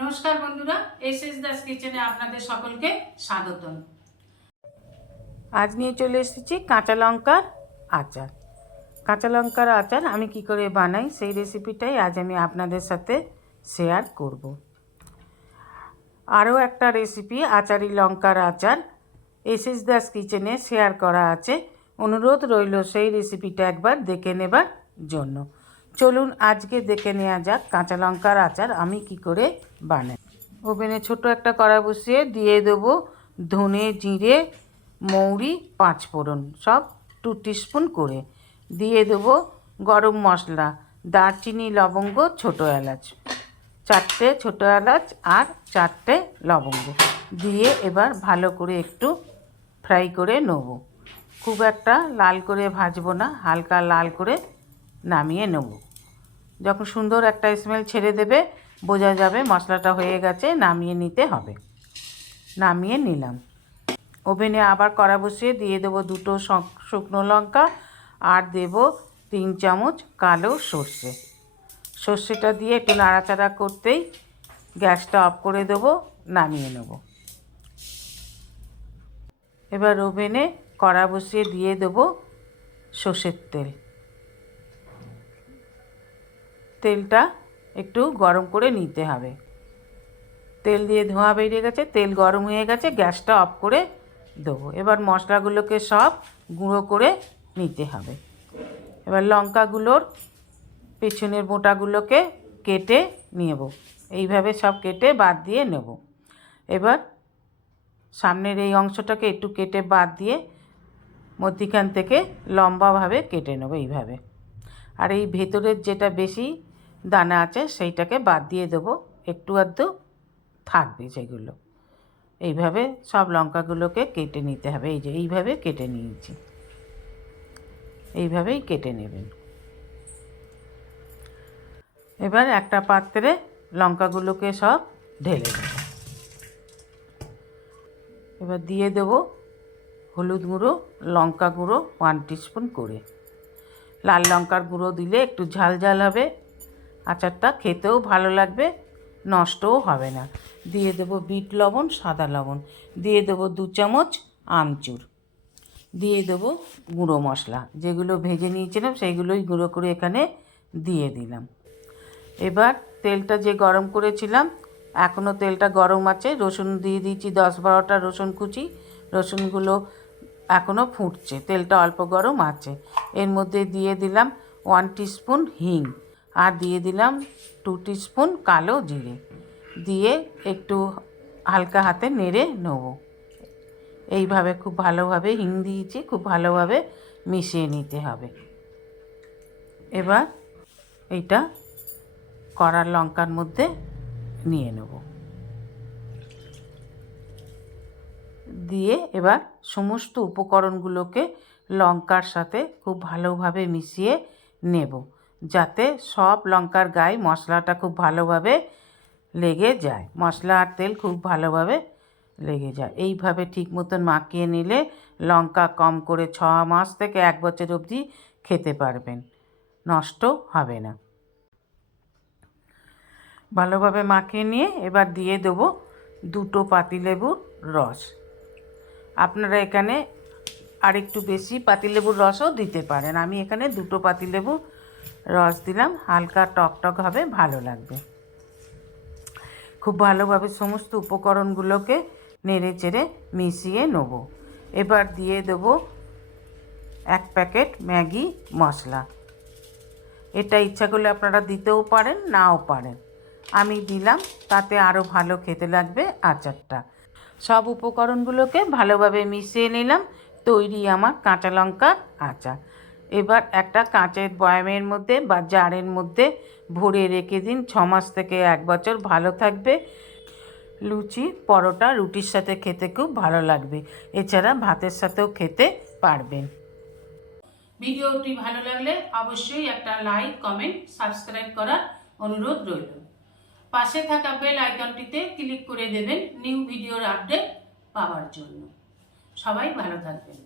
নমস্কার বন্ধুরা S S Das কিচেনে আপনাদের সকলকে স্বাগতম। আজ নিয়ে চলে এসেছি কাঁচা লঙ্কার আচার। কাঁচা লঙ্কার আচার আমি কি করে বানাই সেই রেসিপিটাই আজ আমি আপনাদের সাথে শেয়ার করব। আরও একটা রেসিপি আচারি লঙ্কার আচার। এস এস দাস কিচেনে শেয়ার করা আছে। অনুরোধ রইল সেই রেসিপিটা একবার দেখে নেবার জন্য। চলুন আজকে দেখে নেওয়া যাক কাঁচা লঙ্কার আচার আমি কি করে বানাই। ওভেনে ছোট একটা কড়া বসিয়ে দিয়ে দেবো ধনে, জিরে, মৌরি, পাঁচ ফোড়ন সব টু টিস্পুন করে। দিয়ে দেবো গরম মশলা, দারচিনি, লবঙ্গ, ছোটো এলাচ, চারটে ছোটো এলাচ আর চারটে লবঙ্গ। দিয়ে এবার ভালো করে একটু ফ্রাই করে নেব। খুব একটা লাল করে ভাজবো না, হালকা লাল করে নামিয়ে নেব। যখন সুন্দর একটা স্মেল ছেড়ে দেবে, বোঝা যাবে মশলাটা হয়ে গেছে, নামিয়ে নিতে হবে। নামিয়ে নিলাম। ওভেনে আবার কড়া বসিয়ে দিয়ে দেবো দুটো শক- শুকনো লঙ্কা আর দেব তিন চামচ কালো সর্ষে। সর্ষেটা দিয়ে একটু নাড়াচাড়া করতেই গ্যাসটা অফ করে দেবো, নামিয়ে নেব। এবার ওভেনে কড়া বসিয়ে দিয়ে দেবো সর্ষের তেল। তেলটা একটু গরম করে নিতে হবে। তেল দিয়ে ধোঁয়া বেরিয়ে গেছে, তেল গরম হয়ে গেছে, গ্যাসটা অফ করে দেবো। এবার মশলাগুলোকে সব গুঁড়ো করে নিতে হবে। এবার লঙ্কাগুলোর পেছনের বোটাগুলোকে কেটে নেব। এইভাবে সব কেটে বাদ দিয়ে নেব। এবার সামনের এই অংশটাকে একটু কেটে বাদ দিয়ে মধ্যিখান থেকে লম্বাভাবে কেটে নেব এইভাবে। আর এই ভেতরের যেটা বেশি দানা আছে সেইটাকে বাদ দিয়ে দেবো। একটু আধটু থাকবে সেগুলো। এইভাবে সব লঙ্কাগুলোকে কেটে নিতে হবে। এই যে এইভাবে কেটে নিয়েছি। এইভাবেই কেটে নেবেন। এবার একটা পাত্রে লঙ্কাগুলোকে সব ঢেলে দেব। এবার দিয়ে দেব হলুদ গুঁড়ো, লঙ্কা গুঁড়ো ওয়ান টিস্পুন করে। লাল লঙ্কার গুঁড়ো দিলে একটু ঝাল ঝাল হবে। আচারটা খেতেও ভালো লাগবে, নষ্টও হবে না। দিয়ে দেবো বিট লবণ, সাদা লবণ। দিয়ে দেবো দু চামচ আমচুর। দিয়ে দেবো গুঁড়ো মশলা। যেগুলো ভেজে নিয়েছিলাম, সেইগুলোই গুঁড়ো করে এখানে দিয়ে দিলাম। এবার তেলটা যে গরম করেছিলাম, এখনও তেলটা গরম আছে। রসুন দিয়ে দিয়েছি দশ বারোটা রসুন কুচি। রসুনগুলো এখনও ফুটছে, তেলটা অল্প গরম আছে। এর মধ্যে দিয়ে দিলাম ওয়ান টিস্পুন হিং আর দিয়ে দিলাম টু টিস্পুন কালো জিরে। দিয়ে একটু হালকা হাতে নেড়ে নেব। এইভাবে খুব ভালোভাবে হিং দিয়েছি, খুব ভালোভাবে মিশিয়ে নিতে হবে। এবার এইটা কড়ার লঙ্কার মধ্যে নিয়ে নেব। দিয়ে এবার সমস্ত উপকরণগুলোকে লঙ্কার সাথে খুব ভালোভাবে মিশিয়ে নেব, যাতে সব লঙ্কার গায়ে মশলাটা খুব ভালোভাবে লেগে যায়। মশলা আর তেল খুব ভালোভাবে লেগে যায়। এইভাবে ঠিক মতন মাখিয়ে নিলে লঙ্কা কম করে ছ মাস থেকে এক বছর অবধি খেতে পারবেন। নষ্ট হবে না। ভালোভাবে মাখিয়ে নিয়ে এবার দিয়ে দেবো দুটো পাতিলেবুর রস। আপনারা এখানে আরেকটু বেশি পাতিলেবুর রসও দিতে পারেন। আমি এখানে দুটো পাতিলেবু রস দিলাম। হালকা টক টক হবে, ভালো লাগবে। খুব ভালোভাবে সমস্ত উপকরণগুলোকে নেড়ে চেড়ে মিশিয়ে নেব। এবার দিয়ে দেবো এক প্যাকেট ম্যাগি মশলা। এটা ইচ্ছা করলে আপনারা দিতেও পারেন, নাও পারেন। আমি দিলাম, তাতে আরও ভালো খেতে লাগবে আচারটা। সব উপকরণগুলোকে ভালোভাবে মিশিয়ে নিলাম। তৈরি আমার কাঁচা লঙ্কার আচার এবার একটা কাঁচের বয়ামের মধ্যে বা জারের মধ্যে ভরে রেখে দিন। ছ মাস থেকে এক বছর ভালো থাকবে। লুচি, পরোটা, রুটির সাথে খেতে খুব ভালো লাগবে। এছাড়া ভাতের সাথেও খেতে পারবেন। ভিডিওটি ভালো লাগলে অবশ্যই একটা লাইক, কমেন্ট, সাবস্ক্রাইব করার অনুরোধ রইল। পাশে থাকা বেল আইকনটিতে ক্লিক করে দেবেন নিউ ভিডিওর আপডেট পাওয়ার জন্য। সবাই ভালো থাকবেন।